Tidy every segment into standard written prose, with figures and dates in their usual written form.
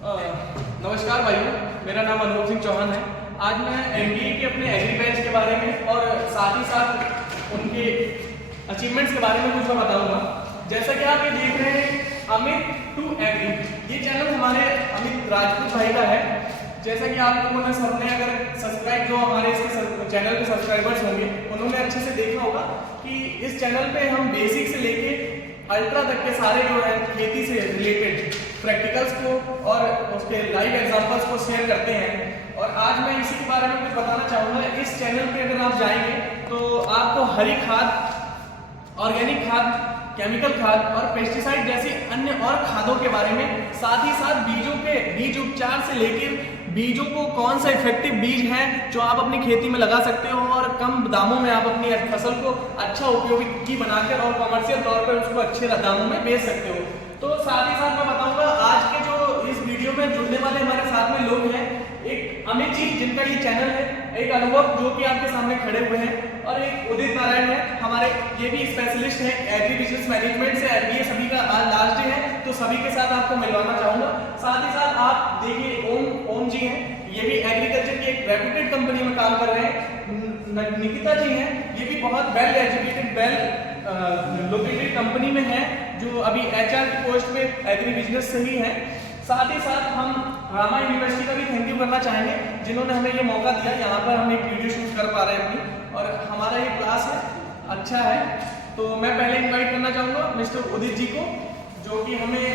नमस्कार भाइयों, मेरा नाम अनूप सिंह चौहान है। आज मैं एमबीए के अपने एग्री बैच के बारे में और साथ ही साथ उनके अचीवमेंट्स के बारे में कुछ मैं बताऊंगा। जैसा कि आप ये देख रहे हैं अमित टू एग्री, ये चैनल हमारे अमित राजपूत भाई का है। जैसा कि आप लोगों ने सबने अगर सब्सक्राइब, जो हमारे इसके चैनल के सब्सक्राइबर्स होंगे उन्होंने अच्छे से देखा होगा कि इस चैनल पे हम बेसिक से लेके अल्ट्रा तक के सारे जो है खेती से रिलेटेड प्रैक्टिकल्स को और उसके लाइव एग्जांपल्स को शेयर करते हैं। और आज मैं इसी के बारे में कुछ बताना चाहूँगा। इस चैनल पे अगर आप जाएंगे तो आपको हरी खाद, ऑर्गेनिक खाद, केमिकल खाद और पेस्टिसाइड जैसी अन्य और खादों के बारे में, साथ ही साथ बीजों के बीज उपचार से लेकर बीजों को कौन सा इफेक्टिव बीज है जो आप अपनी खेती में लगा सकते हो और कम दामों में आप अपनी फसल को अच्छा उपयोगी बनाकर और कमर्शियल तौर पर उसको अच्छे दामों में बेच सकते हो। तो साथ ही साथ मैं बताऊंगा आज के जो इस वीडियो में जुड़ने वाले हमारे साथ में लोग हैं, एक अमित जी जिनका ये चैनल है, एक अनुभव जो कि आपके सामने खड़े हुए हैं, और एक उदित नारायण है हमारे, ये भी स्पेशलिस्ट हैं एग्री बिजनेस मैनेजमेंट से। ये सभी का आज लास्ट डे है तो सभी के साथ आपको मिलवाना चाहूंगा। साथ ही साथ आप देखिए ओम जी हैं, ये भी एग्रीकल्चर की एक रेप्यूटेड कंपनी में काम कर रहे हैं। निकिता जी हैं, ये भी बहुत well educated, well located company में है, जो अभी एचआर की पोस्ट पे एग्री बिजनेस से ही है। साथ ही साथ हम रामा यूनिवर्सिटी का भी थैंक यू करना चाहेंगे जिन्होंने हमें ये मौका दिया, यहाँ पर हम एक वीडियो शूट कर पा रहे हैं अपनी, और हमारा ये क्लास है अच्छा है। तो मैं पहले इनवाइट करना चाहूँगा मिस्टर उदित जी को, जो कि हमें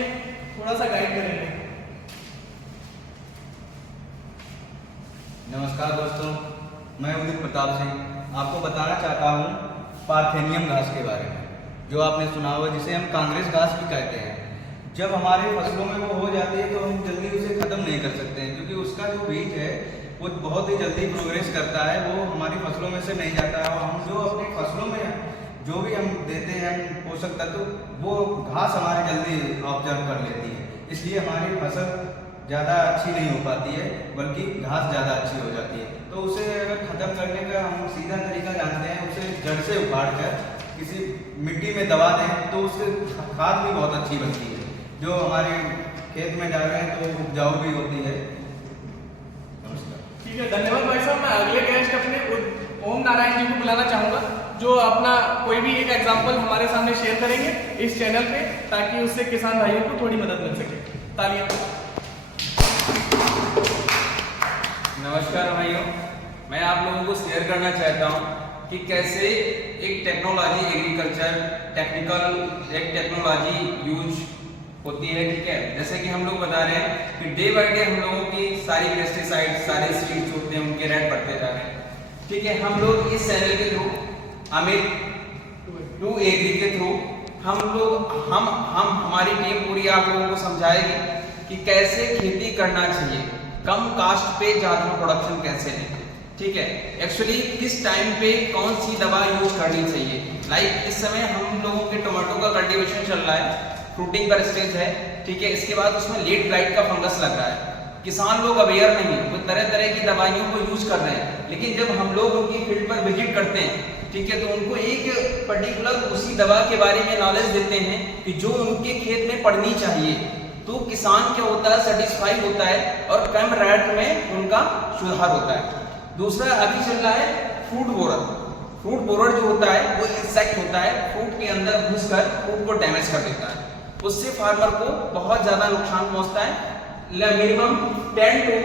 थोड़ा सा गाइड करेंगे। नमस्कार दोस्तों, मैं उदित प्रताप सिंह आपको बताना चाहता हूँ पार्थेनियम घास के बारे में, जो आपने सुना होगा, जिसे हम कांग्रेस घास भी कहते हैं। जब हमारे फसलों में वो हो जाती है तो हम जल्दी उसे ख़त्म नहीं कर सकते हैं, क्योंकि उसका जो बीज है वो बहुत ही जल्दी प्रोग्रेस करता है, वो हमारी फसलों में से नहीं जाता है। और हम जो अपनी फसलों में जो भी हम देते हैं पोषक तत्व, वो घास हमारे जल्दी ऑब्जर्व कर लेती है, इसलिए हमारी फसल ज़्यादा अच्छी नहीं हो पाती है, बल्कि घास ज़्यादा अच्छी हो जाती है। तो उसे अगर ख़त्म करने का हम सीधा तरीका जानते हैं, उसे जड़ से उखाड़ कर किसी मिट्टी में दबा दें तो उससे खाद भी बहुत अच्छी बनती है, जो हमारे खेत में डाल रहे हैं तो उपजाऊ भी होती है। नमस्कार। ठीक है, धन्यवाद भाई साहब। मैं अगले गेस्ट अपने ओम नारायण जी को बुलाना चाहूँगा, जो अपना कोई भी एक एग्जाम्पल हमारे सामने शेयर करेंगे इस चैनल पे, ताकि उससे किसान भाइयों को थोड़ी मदद मिल सके। तालियां। नमस्कार भाइयों, मैं आप लोगों को शेयर करना चाहता हूं कि कैसे एक टेक्नोलॉजी, एग्रीकल्चर एक टेक्नोलॉजी यूज होती है। ठीक है, जैसे कि हम लोग बता रहे हैं कि डे बाय डे हम लोगों की सारी पेस्टिसाइड, सारे सीड्स होते हैं, उनके रेट बढ़ते जा रहे हैं। ठीक है, हम लोग इस चैनल के थ्रू, अमित टू एग्री के थ्रू, हम हमारी टीम पूरी आप लोगों को समझाएगी कि कैसे खेती करना चाहिए, कम कास्ट पे ज़्यादा प्रोडक्शन कैसे लें। ठीक है, एक्चुअली किस टाइम पे कौन सी दवा यूज करनी चाहिए। लाइक इस समय हम लोगों के टोमेटो का कल्टीवेशन चल रहा है, फ्रूटिंग का स्टेज है। ठीक है, इसके बाद उसमें लेट ब्लाइट का फंगस लग रहा है। किसान लोग अवेयर नहीं है, वो तरह तरह की दवाइयों को यूज कर रहे हैं, लेकिन जब हम लोग उनकी फील्ड पर विजिट करते हैं, ठीक है, तो उनको एक पर्टिकुलर उसी दवा के बारे में नॉलेज देते हैं कि जो उनके खेत में पड़नी चाहिए, तो किसान क्या होता है, सेटिस्फाई होता है और कम रेट में उनका सुधार होता है। दूसरा अभी चल रहा है फ्रूट बोरर। फ्रूट बोरर जो होता है वो इंसेक्ट होता है, फ्रूट के अंदर घुसकर फ्रूट को डैमेज कर देता है, उससे फार्मर को बहुत ज़्यादा नुकसान पहुंचता है। मिनिमम 10 to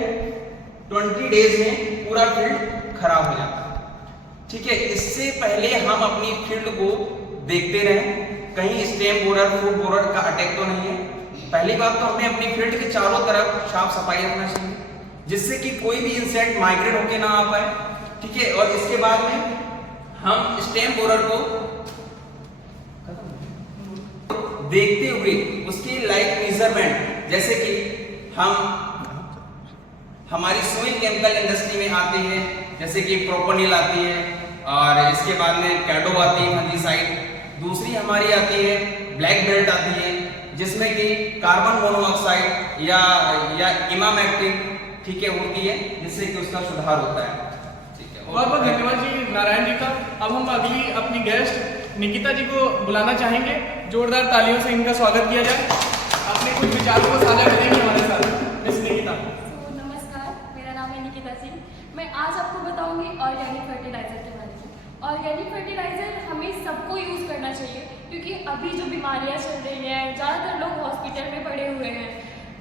20 डेज में पूरा फील्ड खराब हो जाता है। ठीक है, इससे पहले हम अपनी फील्ड को देखते रहें, कहीं स्टेम बोरर, फ्रूट बोरर का अटैक तो नहीं है। पहली बात तो हमें अपनी फील्ड के चारों तरफ साफ सफाई रखना चाहिए, जिससे कि कोई भी इंसेक्ट माइग्रेट होके ना आ पाए। ठीक है, और इसके बाद में हम स्टेम बोरर को देखते हुए उसकी लाइट मेजरमेंट, जैसे कि हमारी सोइल केमिकल इंडस्ट्री में आती है, जैसे कि प्रोपोनिल आती है, और इसके बाद में कैडो आती है फंजीसाइड। दूसरी हमारी आती है ब्लैक बेल्ट आती है, जिसमें कि कार्बन मोनोऑक्साइड या इमामेक्टिन, ठीक है, होती है, जिससे कि उसका सुधार होता है। ठीक है, बहुत बहुत धन्यवाद जी नारायण जी का। अब हम अगली अपनी गेस्ट निकिता जी को बुलाना चाहेंगे, जोरदार तालियों से इनका स्वागत किया जाए। अपने कुछ विचारों को साझा करेंगे हमारे साथ। ऑर्गेनिक फर्टिलाइज़र हमें सबको यूज़ करना चाहिए, क्योंकि अभी जो बीमारियां चल रही हैं, ज़्यादातर लोग हॉस्पिटल में पड़े हुए हैं,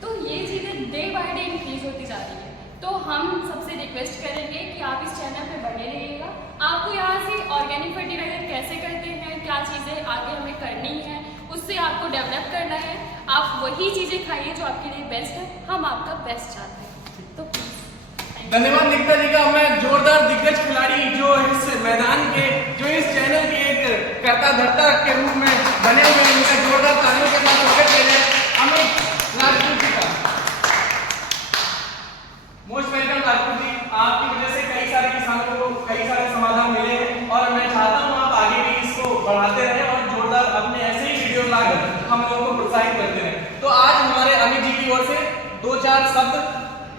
तो ये चीज़ें डे बाय डे इंक्रीज होती जा रही है। तो हम सबसे रिक्वेस्ट करेंगे कि आप इस चैनल पे बने रहिएगा। आपको यहाँ से ऑर्गेनिक फर्टिलाइज़र कैसे करते हैं, क्या चीज़ें आगे हमें करनी है, उससे आपको डेवलप करना है। आप वही चीज़ें खाइए जो आपके लिए बेस्ट है, हम आपका बेस्ट चाहते हैं। तो प्लीज़ धन्यवाद निकिता जी का। मैं जोरदार दिग्गज खिलाड़ी जो इस मैदान के, जो इस चैनल के एक कर्ता धर्ता के रूप में बने हुए हैं, उनका जोरदार तालियों के साथ स्वागत किया जाए। अमित राजपूत जी का। Most welcome Rajput ji. आपकी वजह से कई सारे किसानों को कई सारे समाधान मिले हैं और मैं चाहता हूँ आप आगे भी इसको बढ़ाते रहें और जोरदार अपने ऐसे ही वीडियो लाकर हम लोगों को प्रोत्साहित करते रहें। तो आज हमारे अमित जी की ओर से 2-4 शब्द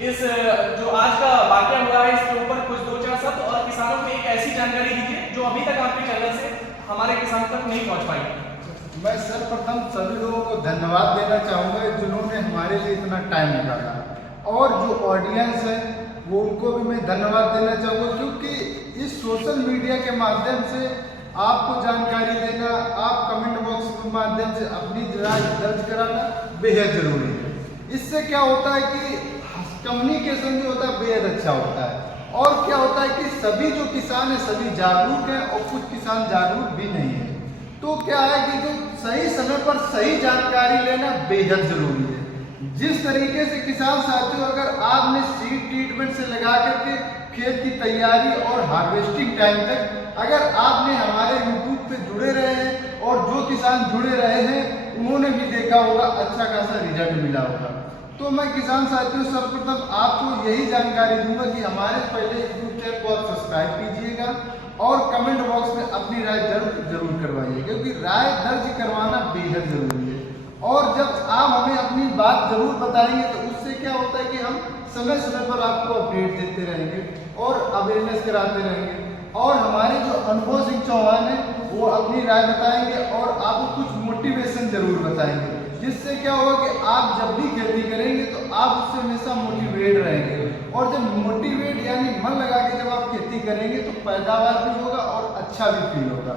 इस जो आज का वाकया हुआ है इसके ऊपर कुछ 2-4 शब्द और किसानों को एक ऐसी जानकारी दीजिए जो अभी तक आपके चैनल से हमारे किसान तक नहीं पहुंच पाई। मैं सर्वप्रथम सभी लोगों को धन्यवाद देना चाहूँगा जिन्होंने हमारे लिए इतना टाइम निकाला, और जो ऑडियंस है वो उनको भी मैं धन्यवाद देना चाहूँगा, क्योंकि इस सोशल मीडिया के माध्यम से आपको जानकारी देना, आप कमेंट बॉक्स के माध्यम से अपनी राय दर्ज कराना बेहद जरूरी है। इससे क्या होता है कि कम्युनिकेशन जो होता है बेहद अच्छा होता है, और क्या होता है कि सभी जो किसान है सभी जागरूक हैं और कुछ किसान जागरूक भी नहीं है। तो क्या है कि जो सही समय पर सही जानकारी लेना बेहद जरूरी है। जिस तरीके से किसान साथियों, अगर आपने सीड ट्रीटमेंट से लगा करके खेत की तैयारी और हार्वेस्टिंग टाइम तक अगर आपने हमारे यूट्यूब पे जुड़े रहे हैं और जो किसान जुड़े रहे हैं उन्होंने भी देखा होगा, अच्छा खासा रिजल्ट मिला होगा। तो मैं किसान साथियों सर्वप्रथम आपको यही जानकारी दूंगा कि हमारे पहले यूट्यूब चैनल को आप सब्सक्राइब कीजिएगा और कमेंट बॉक्स में अपनी राय दर्ज जरूर करवाइए, क्योंकि राय दर्ज करवाना बेहद जरूरी है। और जब आप हमें अपनी बात जरूर बताएंगे तो उससे क्या होता है कि हम समय समय पर आपको अपडेट देते रहेंगे और अवेयरनेस कराते रहेंगे, और हमारे जो अनुभव सिंह चौहान है वो अपनी राय बताएंगे और आपको कुछ मोटिवेशन जरूर बताएंगे, जिससे क्या होगा कि आप जब भी खेती करेंगे तो आप उससे हमेशा मोटिवेट रहेंगे, और जब मोटिवेट यानी मन लगा के जब आप खेती करेंगे तो पैदावार भी होगा और अच्छा भी फील होगा।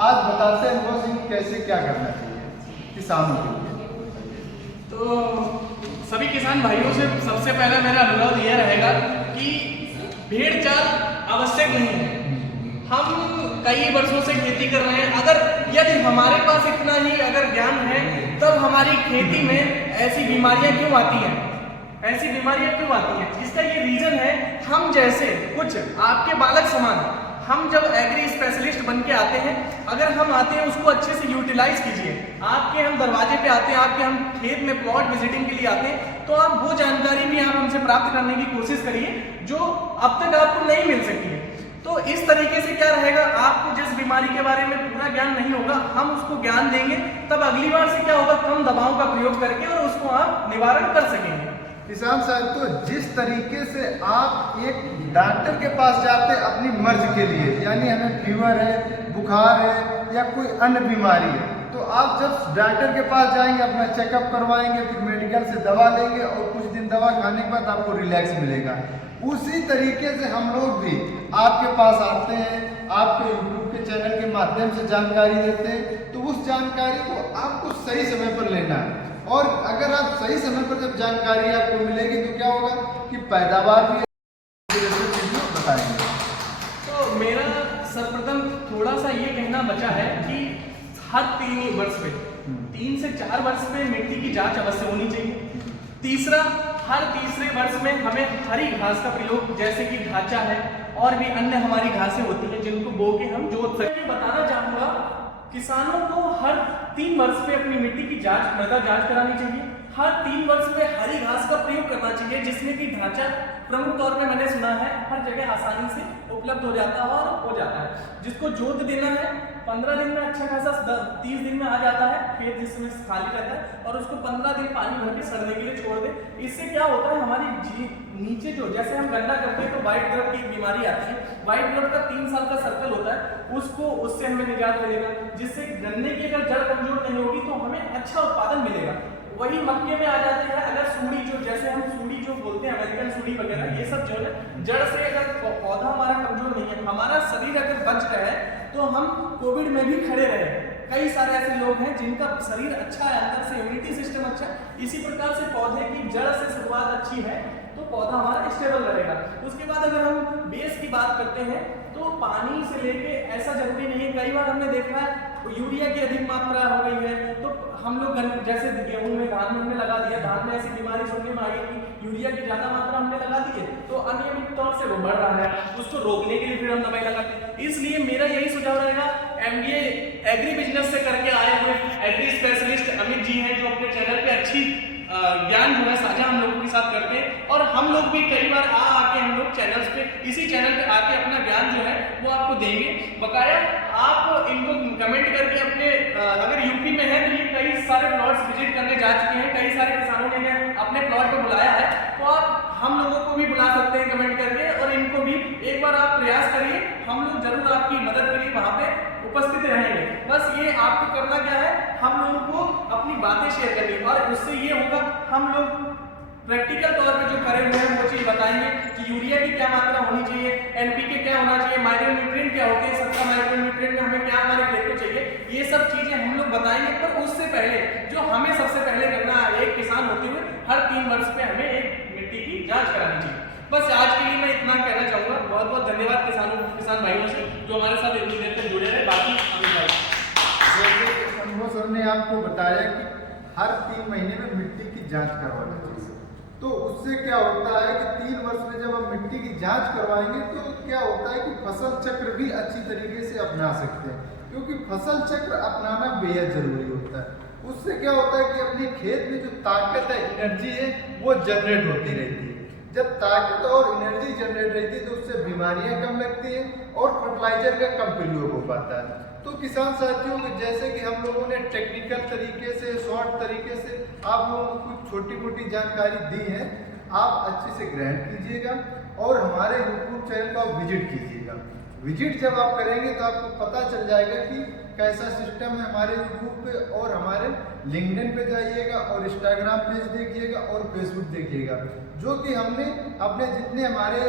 आज बताते हैं अनुभव सिंह कैसे क्या करना चाहिए किसानों के लिए। तो सभी किसान भाइयों से सबसे पहले मेरा अनुरोध यह रहेगा कि भेड़ चाल आवश्यक नहीं है। हम कई वर्षों से खेती कर रहे हैं, अगर यदि हमारे पास इतना ही अगर ज्ञान है तब हमारी खेती में ऐसी बीमारियां क्यों आती हैं, ऐसी बीमारियां क्यों आती हैं? इसका ये रीजन है, हम जैसे कुछ आपके बालक समान हम जब एग्री स्पेशलिस्ट बन के आते हैं, अगर हम आते हैं उसको अच्छे से यूटिलाइज कीजिए। आपके हम दरवाजे पे आते हैं, आपके हम खेत में प्लॉट विजिटिंग के लिए आते हैं, तो आप वो जानकारी भी आप हमसे प्राप्त करने की कोशिश करिए जो अब तक आपको नहीं मिल सकती है। तो इस तरीके से क्या रहेगा, आपको जिस बीमारी के बारे में पूरा ज्ञान नहीं होगा हम उसको ज्ञान देंगे, तब अगली बार से क्या होगा, कम दवाओं का प्रयोग करके और उसको आप निवारण कर सकेंगे। किसान साहब, तो जिस तरीके से आप एक डॉक्टर के पास जाते हैं अपनी मर्ज के लिए, यानी हमें फीवर है, बुखार है या कोई अन्य बीमारी है, तो आप जब डॉक्टर के पास जाएंगे अपना चेकअप करवाएंगे, फिर मेडिकल से दवा लेंगे और कुछ दिन दवा खाने के बाद आपको रिलैक्स मिलेगा। उसी तरीके से हम लोग भी आपके पास आते हैं, आपके यूट्यूब के चैनल के माध्यम से जानकारी देते हैं, तो उस जानकारी को आपको सही समय पर लेना है, और अगर आप सही समय पर जब जानकारी आपको मिलेगी तो क्या होगा कि पैदावार भी बताएंगे। तो मेरा सर्वप्रथम थोड़ा सा ये कहना बचा है कि हर 3 वर्ष पे 3 से 4 वर्ष में मिट्टी की जांच अवश्य होनी चाहिए। तीसरा, हर तीसरे वर्ष में हमें हरी घास का प्रयोग, जैसे कि ढांचा है और भी अन्य हमारी घासें होती हैं जिनको बो के हम जोत सकते हैं। बताना चाहूंगा किसानों को हर 3 वर्ष पे अपनी मिट्टी की जांच, मृदा जांच करानी चाहिए। हर 3 वर्ष में हरी घास का प्रयोग करना चाहिए, जिसमें कि ढांचा प्रमुख तौर पे मैंने सुना है हर जगह आसानी से उपलब्ध हो जाता है और हो जाता है। जिसको जोत देना है 15 दिन में अच्छा खासा 30 दिन में आ जाता है, खेत जिसमें खाली रहता है, और उसको 15 दिन पानी भर के सड़ने के लिए छोड़ दे। इससे क्या होता है, हमारी नीचे जो, जैसे हम गन्ना करते हैं तो व्हाइट ग्रब की एक बीमारी आती है, व्हाइट ग्रब का 3 साल का सर्कल होता है, उससे हमें निजात मिलेगा, जिससे गन्ने की अगर जड़ कमजोर नहीं होगी तो हमें अच्छा उत्पादन मिलेगा। वही मक्के में आ जाते हैं, अगर सूढ़ी जो, जैसे हम सूढ़ी जो बोलते हैं अमेरिकन सूढ़ी वगैरह, ये सब जो है जड़ से अगर पौधा हमारा कमजोर नहीं है, हमारा शरीर अगर बच रहा है तो हम कोविड में भी खड़े रहे। कई सारे ऐसे लोग हैं जिनका शरीर अच्छा है, अंदर से इम्यूनिटी सिस्टम अच्छा है। इसी प्रकार से पौधे की जड़ से शुरुआत अच्छी है तो पौधा हमारा स्टेबल रहेगा। उसके बाद अगर हम बेस की बात करते हैं तो पानी से लेके ऐसा जरूरी नहीं है, कई बार हमने देखा है यूरिया की अधिक मात्रा हो गई है तो हम लोग जैसे गेहूं में, धान में हमने लगा दिया, धान में ऐसी बीमारी सुनने में आई कि यूरिया की ज्यादा मात्रा हमने लगा दी है तो अनियमित तौर से वो बढ़ रहा है, उसको रोकने के लिए फिर हम दवाई लगाते हैं। इसलिए मेरा यही सुझाव रहेगा, MBA एग्री बिजनेस से करके आए हुए एग्री स्पेशलिस्ट अमित जी हैं जो अपने चैनल पे अच्छी ज्ञान जो है साझा हम लोगों के साथ करते हैं और हम लोग भी कई बार आके हम लोग चैनल्स पे, इसी चैनल पे आके अपना ज्ञान जो है वो आपको देंगे। बकाया आप इनको कमेंट करके अपने अगर यूपी में है तो ये कई सारे प्लॉट्स विजिट करने जा चुके हैं, कई सारे किसानों ने अपने प्लॉट पे बुलाया है तो आप हम लोगों को भी बुला सकते हैं कमेंट करके और इनको भी एक बार आप प्रयास करिए, हम लोग जरूर आपकी मदद के लिए वहाँ पे उपस्थित रहेंगे। बस ये आपको करना क्या है, हम लोगों को अपनी बातें शेयर करनी और उससे ये होगा हम लोग प्रैक्टिकल तौर पे जो करे हुए हैं वो चीज बताएंगे कि यूरिया की क्या मात्रा होनी चाहिए, NPK क्या होना चाहिए, माइक्रोन्यूट्रिएंट क्या होते हैं, 17 माइक्रोन्यूट्रिएंट में हमें क्या हमारे खेत को चाहिए, ये सब चीजें हम लोग बताएंगे। पर उससे पहले जो हमें सबसे पहले करना है, एक किसान होते हुए हर 3 वर्ष पे हमें एक मिट्टी की जांच करानी चाहिए। बस आज के लिए मैं इतना कहना चाहूंगा। बहुत बहुत धन्यवाद किसान भाइयों से जो हमारे साथ इतनी देर तक जुड़े रहे। बाकी अनुभव सर ने आपको बताया कि हर 3 महीने में मिट्टी की जांच करवाना चाहिए, तो उससे क्या होता है कि 3 वर्ष में जब हम मिट्टी की जांच करवाएंगे तो क्या होता है कि फसल चक्र भी अच्छी तरीके से अपना सकते हैं, क्योंकि फसल चक्र अपनाना बेहद जरूरी होता है। उससे क्या होता है कि अपने खेत में जो ताकत है, एनर्जी है, वो जनरेट होती रहती है। जब ताकत और एनर्जी जनरेट रहती है तो उससे बीमारियां कम लगती हैं और फर्टिलाइजर का कम प्रयोग हो पाता है। तो किसान साथियों, जैसे कि हम लोगों ने टेक्निकल तरीके से, शॉर्ट तरीके से आप लोगों को कुछ छोटी मोटी जानकारी दी है, आप अच्छे से ग्रहण कीजिएगा और हमारे यूट्यूब चैनल को आप विजिट कीजिएगा। विजिट जब आप करेंगे तो आपको पता चल जाएगा कि कैसा सिस्टम है हमारे यूट्यूब पे, और हमारे लिंक्डइन पे जाइएगा और इंस्टाग्राम पेज देखिएगा और फेसबुक देखिएगा, जो कि हमने अपने जितने हमारे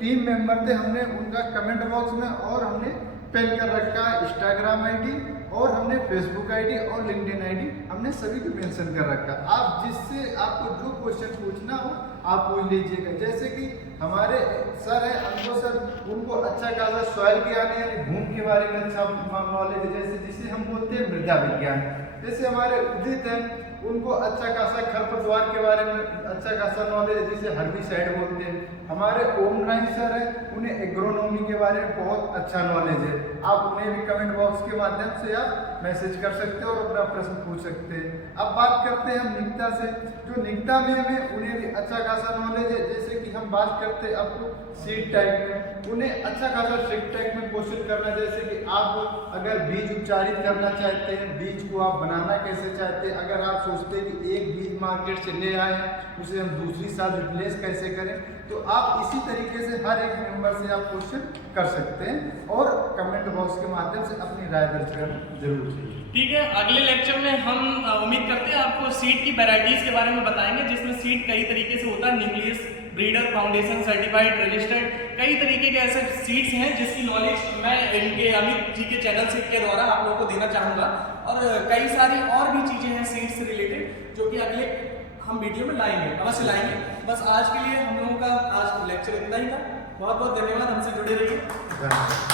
टीम मेंबर थे हमने उनका कमेंट बॉक्स में और हमने पेन कर रखा है इंस्टाग्राम ID और हमने फेसबुक ID और लिंक्डइन ID हमने सभी को मेंशन कर रखा। आप जिससे आपको जो क्वेश्चन पूछना हो आप पूछ लीजिएगा। जैसे कि हमारे सर हैं अनुभव सर, उनको अच्छा खासा सॉइल के आने यानी भूमि के बारे में अच्छा नॉलेज है, जैसे जिसे हम बोलते हैं मृदा विज्ञान। जैसे हमारे उदित हैं, उनको अच्छा खासा खरपतवार के बारे में अच्छा खासा नॉलेज है, जिसे हर्बिसाइड बोलते हैं। हमारे ओम नाइन सर हैं, उन्हें एग्रोनॉमी के बारे में बहुत अच्छा नॉलेज है। आप उन्हें भी कमेंट बॉक्स के माध्यम से आप मैसेज कर सकते हैं और अपना प्रश्न पूछ सकते हैं। अब बात करते हैं हम निकता से, जो निकता में हमें उन्हें भी अच्छा खासा नॉलेज है। जैसे कि हम बात करते हैं आपको सीड टाइप में, उन्हें अच्छा खासा सीड टाइप में क्वेश्चन करना, जैसे कि आप अगर बीज उपचारित करना चाहते हैं, बीज को आप बनाना कैसे चाहते हैं, अगर आप सोचते हैं कि एक बीज मार्केट से ले आए उसे हम दूसरी साल रिप्लेस कैसे करें, तो आप इसी तरीके से हर एक मेंबर से आप क्वेश्चन कर सकते हैं और कमेंट बॉक्स के माध्यम से अपनी राय दर्ज करना जरूर चाहिए। ठीक है, अगले लेक्चर में हम उम्मीद करते हैं आपको सीड की वैरायटीज के बारे में बताएंगे, जिसमें सीड कई तरीके से होता है, nucleus, breeder, foundation, certified, registered, कई तरीके के ऐसे सीड्स हैं जिसकी नॉलेज मैं इनके अमित जी के चैनल से के द्वारा आप लोगों को देना चाहूँगा। और कई सारी और भी चीज़ें हैं सीड से रिलेटेड जो कि अगले हम वीडियो में लाएंगे, अवश्य लाएंगे। बस आज के लिए हम लोगों का आज लेक्चर इतना ही था। बहुत बहुत धन्यवाद, हमसे जुड़े रहिए।